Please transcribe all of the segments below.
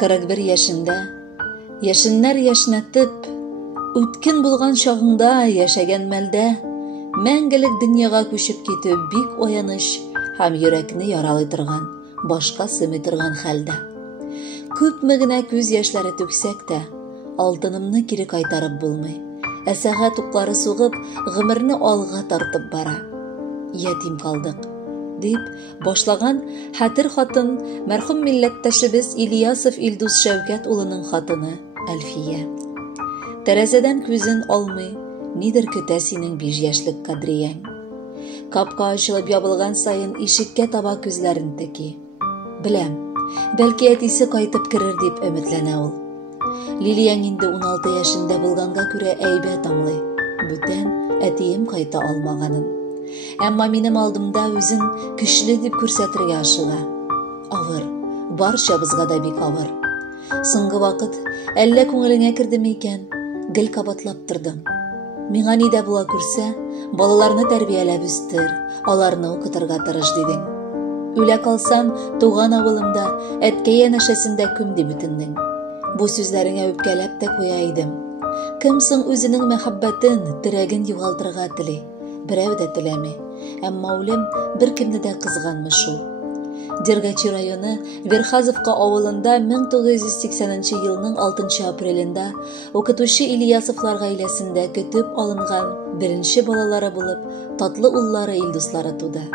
41 яшендә, яшеннәр яшнәтеп, үткен булган чагыңда яшәгән мәлдә, мәңгелек дөньяга күчеп китү бик аяныч һәм йөрәкне яралый торган, башка сыймый торган хәлдә. Күпме генә күз яшьләре түксәк тә, алтынымны кире кайтарып булмый. Әсәгә туклары сугып, гомерне алга тартып бара. Ятим калдык, дип башлаган хәтер хатын мәрхүм милләттәшебез Ильясов Илдус Шәүкәт улының хатыны Әлфия. Тәрәзәдән күзен алмый, нидер көтә синең 5 яшьлек Кадрияң. Капка ачылып ябылган сайын ишеккә таба күзләрен тәки. Беләм, бәлки әтисе кайтып керер дип өметләнә ул. Лилияң инде 16 яшендә булганга күрә әйбәт аңлый. Бүтән әтием кайта алмаганын. Әмма минем алдымда үзен көчле дип күрсәтергә ашыга. Авыр, барчабызга да бик авыр. Соңгы вакыт әллә күңелеңә кирдеме икән? Гел кабатлап тордым. Миңа ни дә була күрсә, балаларны тәрбияләп үстер, аларны укытырга тырыш дидең. Үлә калсам, туган авылымда, әткәй янәшәсендә күм дип үтендең. Бу сүзләреңә үпкәләп тә куя идем. Кем соң үзенең мәхәббәтен, терәген югалтырга тели? Берәү дә теләми. Әмма үлем беркемне дә кызганмый шул. Дергачи районы Верхазовка авылында 1980 елның 6 апрелендә укытучы Ильясовлар гаиләсендә көтеп алынган беренче балалары булып, татлы уллары Илдуслары туды.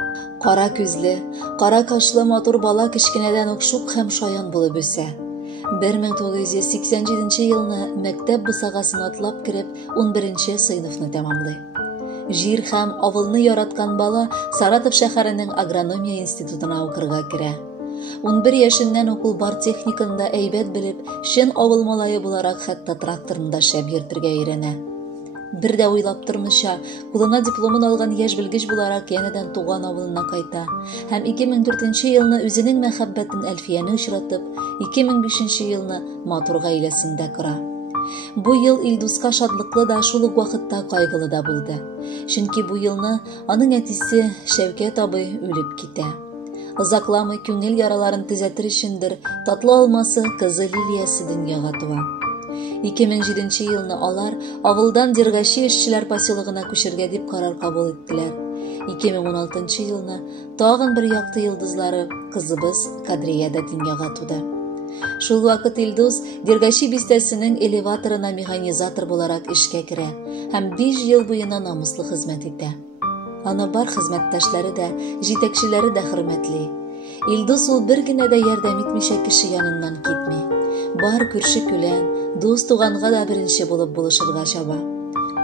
Кара күзле, кара кашлы матур бала кечкенәдән үк шук һәм шаян булып үсә. 1987 елны мәктәп бусагасын атлап кереп, 11 сыйныфны тәмамлый. Җир һәм авылны яраткан бала Саратов шәһәренең агрономия институтына укырга керә. 11 яшеннән ук ул бар техникында әйбәт белеп, шен авыл малае буларак хәтта тракторында шәп йөртергә өйрәнә. Бер дә уйлап тормыйча, кулына дипломын алган яшь белгеч буларак янәдән туган авылына кайта һәм 2004 елны үзенең мәхәббәтен Әлфияне очратып, 2005 елны матур гаиләсендә кора. Бу ел Илдуска шатлыклы да, шул ук вакытта кайгылы да булды. Чөнки бу елны аның әтисе Шәүкәт абый үлеп китә. Озакламый күңел яраларын төзәтер өчендер татлы алмасы кызы Лилиясе дөньяга туа. 2007 елны алар авылдан Дергачи эшчеләр поселогына күчәргә дип карар кабул иттеләр. 2016 елны тагын бер якты йолдызлары кызыбыз Кадрия да дөньяга туды. Шул вакыт Илдус Дергачи бистәсенең элеваторына механизатор буларак эшкә керә һәм 5 ел буена намуслы хезмәт итә. Аны бар хезмәттәшләре дә, җитәкчеләре дә хөрмәтли. Илдус ул бер генә дә ярдәм итмичә кеше яныннан китми. Бар күрше-күлән, дус туганга да беренче булып булышырга чаба.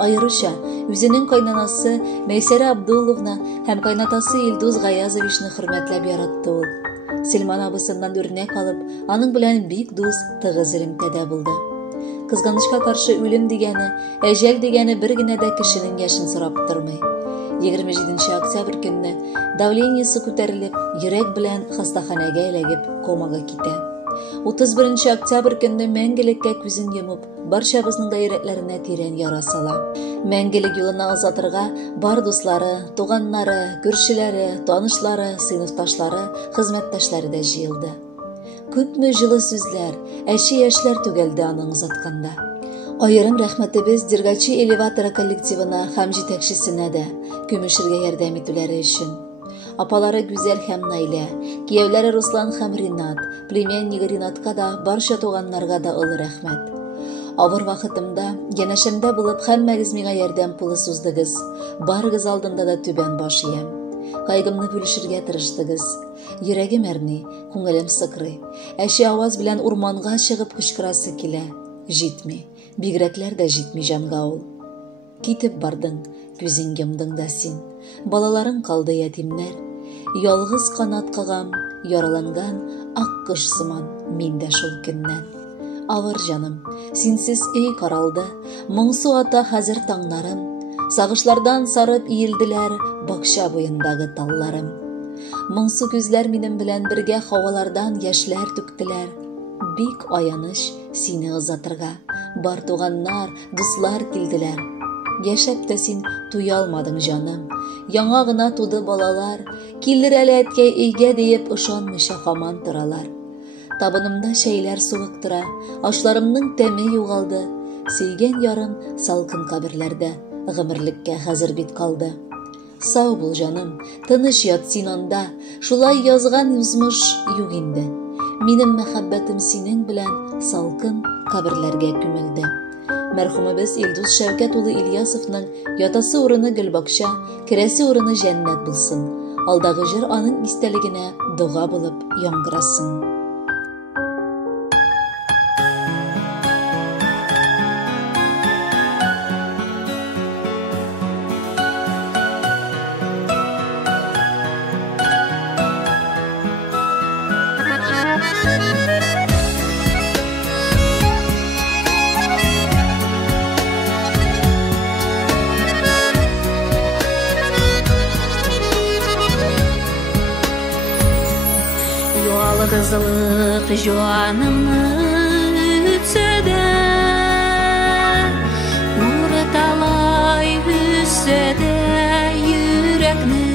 Аеруча үзенең кайнанасы Мәйсәрә Абдулловна һәм кайнатасы Илдус Гаязовичны хөрмәтләп яратты ул. Силман абысыннан үрнәк алып, аның белән бик дус, тыгыз элемтәдә булды. Кызганычка каршы үлем дигәне, әҗәл дигәне бер генә дә кешенең яшен сорап тормый. 27 октябрь көнне давлениесе күтәрелеп, йөрәк белән хастаханәгә эләгеп, комага китә. 31 октябрь көнне мәңгелеккә күзен йомып, барчабызның да йөрәкләренә тирән яра сала. Мәңгелек юлына озатырга бар дуслары, туганнары, күршеләре, танышлары, сыйныфташлары, хезмәттәшләре дә җыелды. Күпме җылы сүзләр, әче яшьләр түгелде аның озатканда. Аерым рәхмәтебез Дергачи элеваторы коллективына һәм җитәкчесенә дә, көмешергә ярдәм итүләре өчен. Апалары Гүзәл һәм Наилә, кияүләре Руслан һәм Ринат, племяннигы Ринатка да, барча туганнарга да олы рәхмәт. Авыр вакытымда, янәшәмдә булып, һәммәгез миңа ярдәм кулы суздыгыз. Барыгыз алдында да түбән баш иям. Кайгымны бүлешергә тырыштыгыз. Йөрәгем әрни, күңелем сыкрый. Әче аваз белән урманга чыгып кычкырасы килә. Җитми, бигрәкләр дә җитми җанга ул. Китеп бардың, күзен йомдың да син. Балаларың калды ятимнәр. Ялгыз канат кагам, яраланган ак кош сыман мин дә шул көннән. Авыр җаным, синсез өй каралды, моңсу ата хәзер таңнарым. Сагышлардан сарып иелделәр бакча буендагы талларым. Моңсу күзләр минем белән бергә һавалардан яшьләр түктеләр. Бик аяныч сине озатырга, бар туганнар, дуслар килделәр. Яшәп тә син туя алмадың җаным. Яңа гына туды балалар, килер әле әткәй өйгә диеп ышанмыйча һаман торалар. Табынымда şeyler суыктыра, ашларымның тәме югалды. Сөйгән ярым салкын каберләрдә, гомерлеккә хәзер бит калды. Сау бул җаным, тыныч ят син анда, шулай язган язмыш юк инде. Минем мәхәббәтем синең белән салкын каберләргә күмелде. Мәрхүмебез Илдус Шәүкәт улы Ильясовның ятасы урыны Гөлбакча, керәсе урыны җәннәт булсын. Алдагы җыр аның истәлегенә дуга булып яңгырасын. Кызылык җанымны үтсәдә, урталай үсәдә йөрәкне.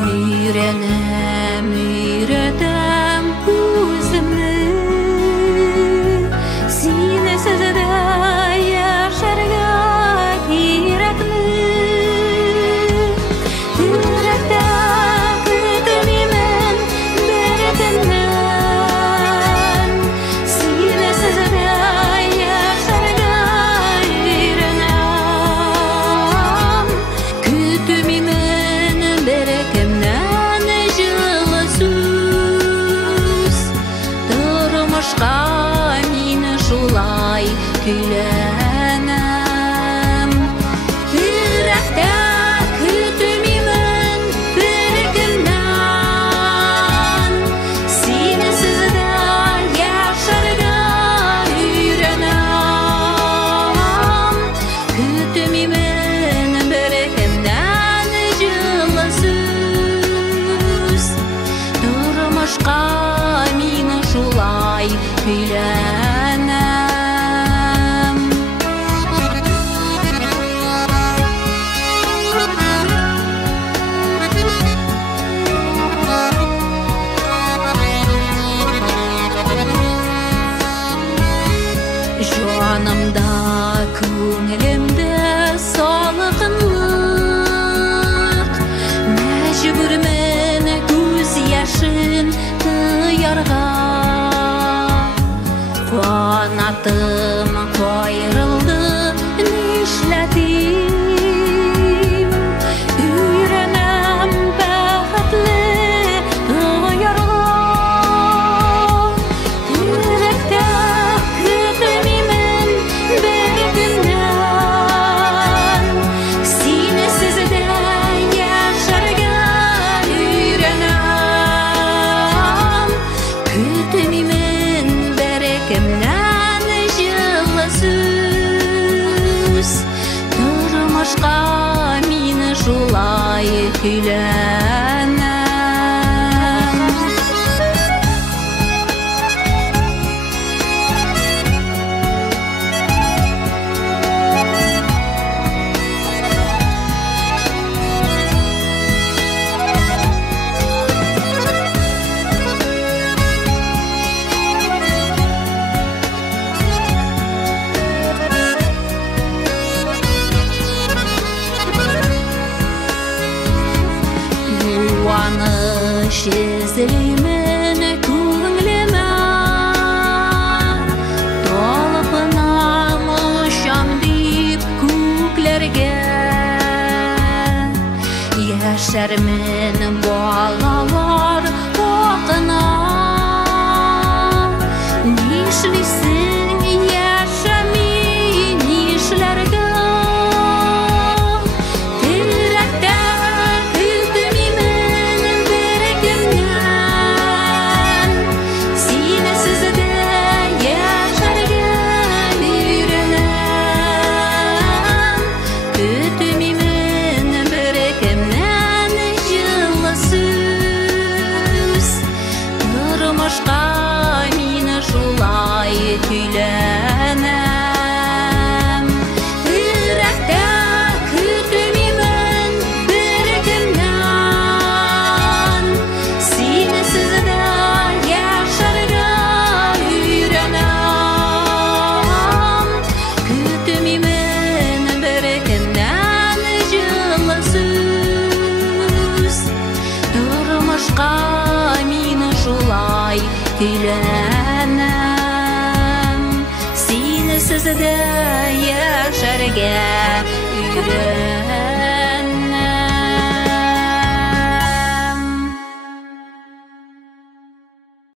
Өйрәнәм, өйрәтәм күземне, сине сөзедә яшәргә кирәкме. Көйләнәм, йөрәктә көтмимен бер кемнән, сине сөздә яшәргә өйрәнәм. Көтмимен бер кемнән җылы сүз, тормышка мине шулай көйләнәм. Жанымда, күңелемдә салкынлык, мәҗбүрмен күз яшен тыярга. Канатым кайрылды, нишләтим, өйрәнәм бәхетле тоярга. Йөрәктә көтмимен бер кемнән, сине сөздә яшәргә өйрәнәм. Көтмимен бер кемнән җылы сүз, тормышка мине шулай көйләнәм. Юаныш излеймен күңлемә, талпынам очам дип күкләргә. Яшәрмен балалар хакына, нишлисең яшәми нишләргә. Тормышка мине шулай көйләнәм. көйләнәм, сине сездә яшәргә өйрәнәм.